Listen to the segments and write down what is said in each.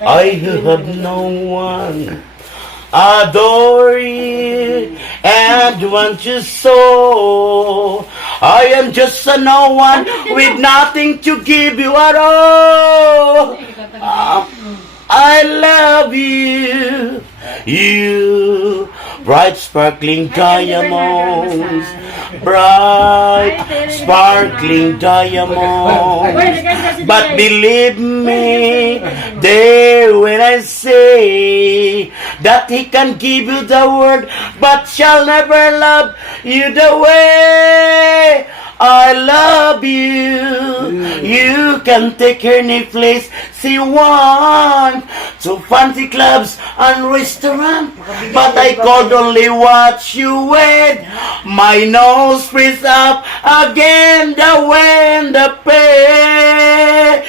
I have no one adore you and want you so. I am just a no one with nothing to give you at all. I love you, you bright sparkling diamonds, bright sparkling diamonds. But believe me, there when I say that he can give you the word, but shall never love you the way I love you. You can take any place you want to fancy clubs and restaurants, but I could only watch you with my nose freeze up again the wind the pain.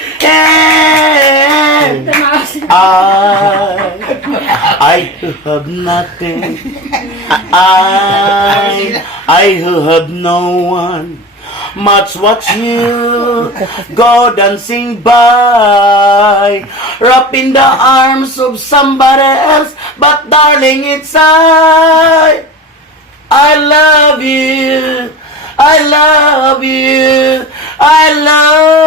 I who have nothing, I who have no one, much watch you go dancing by, wrapped in the arms of somebody else, but darling, it's I love you, I love you, I love